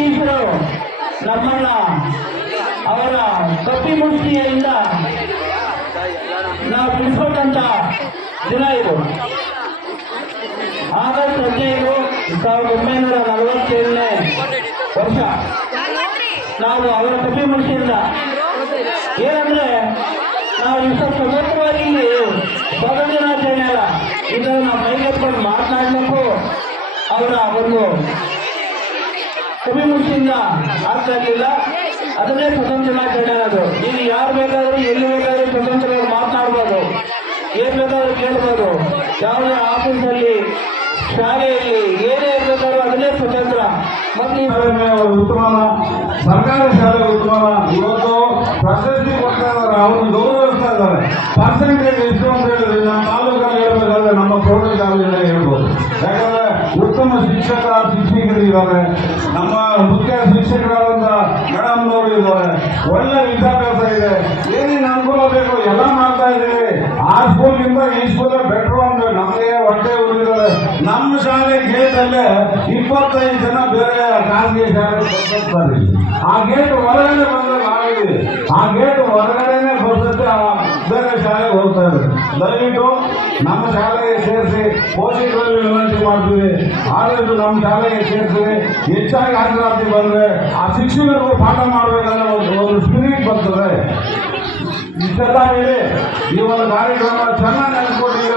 ಬ್ರಿಟಿಷರು ನಮ್ಮನ್ನ ಅವರ ಕಪಿಮುಷ್ಟಿಯಿಂದ ನಾವು ಬಿಡಿಸ್ಕೊಂಡಂತ ದಿನ ಇದು. ಆಗಸ್ಟ್ 15, 1947ನೇ ವರ್ಷ ನಾವು ಅವರ ಕಪಿಮುಷ್ಟಿಯಿಂದ ಏನಂದ್ರೆ ನಾವು ಇಷ್ಟ ಸ್ವತಂತ್ರವಾಗಿ ಇಲ್ಲಿ ಸ್ವಾತಂತ್ರ್ಯ ದಿನಾಚರಣೆ ಅಲ್ಲ, ಇದನ್ನು ನಾವು ಮೈಗೆತ್ಕೊಂಡು ಮಾತನಾಡಬೇಕು. ಅವರ ಒಂದು ಕಪಿಮುಷ್ಟಿಯಿಂದ ಆಗ್ತಾ ಇರಲಿಲ್ಲ, ಅದನ್ನೇ ಸ್ವತಂತ್ರ ದಿನಾಚರಣೆ ಅನ್ನೋದು. ಈಗ ಯಾರು ಬೇಕಾದರೂ ಎಲ್ಲಿ ಬೇಕಾದರೂ ಸ್ವತಂತ್ರವಾಗಿ ಮಾತನಾಡ್ಬೋದು, ಏನ್ ಬೇಕಾದ್ರೂ ಕೇಳ್ಬೋದು. ಯಾವುದೇ ಆಫೀಸಲ್ಲಿ, ಶಾಲೆಯಲ್ಲಿ ಏನೇ ಇರಬೇಕಾದ್ರೂ ಅದನ್ನೇ ಸ್ವತಂತ್ರ. ಮತ್ತೆ ಉತ್ತಮ ಸರ್ಕಾರಿ ಶಾಲೆ ಉತ್ತಮ. ಇವತ್ತು ಪ್ರಶಸ್ತಿ ಕೊಡ್ತಾ ಇದ್ದಾರೆ, ಅವ್ರನ್ನ ಗೌರವಿಸ್ತಾ ಇದ್ದಾರೆ. ಪರ್ಸೆಂಟೇಜ್ ಎಷ್ಟು ಅಂತ ಹೇಳಿದ್ರೆ ನಮ್ಮ ತಾಲೂಕಲ್ಲಿ ಹೇಳ್ಬೇಕಾದ್ರೆ ನಮ್ಮ ಪ್ರೌಢ ಶಾಲೆಯಲ್ಲಿ ಹೇಳ್ಬೋದು. ಯಾಕಂದ್ರೆ ಉತ್ತಮ ಶಿಕ್ಷಕರು ಇದ್ದಾರೆ, ನಮ್ಮ ಮುಖ್ಯ ಶಿಕ್ಷಕರಾದಂತ ಮೇಡಮ್ನವರು ಇದ್ದಾರೆ, ಒಳ್ಳೆ ವಿದ್ಯಾಭ್ಯಾಸ ಇದೆ, ಏನೇನು ಅನುಕೂಲ ಬೇಕು ಎಲ್ಲ ಮಾಡ್ತಾ ಇದ್ದೀವಿ. ಆ ಸ್ಕೂಲ್ಗಿಂತ ಈ ಸ್ಕೂಲ್ ಬೆಟ್ರು ಅಂದ್ರೆ ನಮಗೆ ಹೊಟ್ಟೆ ಉಳಿದಿದ್ದಾರೆ. ನಮ್ಮ ಶಾಲೆ ಗೇಟ್ ಅಲ್ಲೇ 25 ಜನ ಬೇರೆ ಖಾಸಗಿ ಶಾಲೆ ಬರ್ತಾರೆ. ಆ ಗೇಟ್ ಹೊರಗಡೆ ಬಂದ್ರೆ ನಾವಿದ್ದೀವಿ, ಆ ಗೇಟ್ ಹೊರಗಡೆನೆ ಬರ್ತದೆ, ಬೇರೆ ಶಾಲೆಗೆ ಹೋಗ್ತಾ ಇದ್ದಾರೆ. ದಯವಿಟ್ಟು ನಮ್ಮ ಶಾಲೆಗೆ ಸೇರಿಸಿ, ಪೋಷಕರಲ್ಲಿ ವಿನಂತಿ ಮಾಡ್ತೀವಿ, ಆದಷ್ಟು ನಮ್ಮ ಶಾಲೆಗೆ ಸೇರಿಸಿ. ಹೆಚ್ಚಾಗಿ ಹಾಜರಾತಿ ಬಂದ್ರೆ ಆ ಶಿಕ್ಷಕರಿಗೂ ಪಾಠ ಮಾಡಬೇಕಂದ್ರೆ ಒಂದು ಸ್ಪಿರಿಟ್ ಬರ್ತದೆ. ಇಷ್ಟೆಲ್ಲ ಹೇಳಿ ಈ ಒಂದು ಕಾರ್ಯಕ್ರಮ ಚೆನ್ನಾಗಿ ನೆನೆಸ್ಕೊಂಡಿದ್ದೀರ.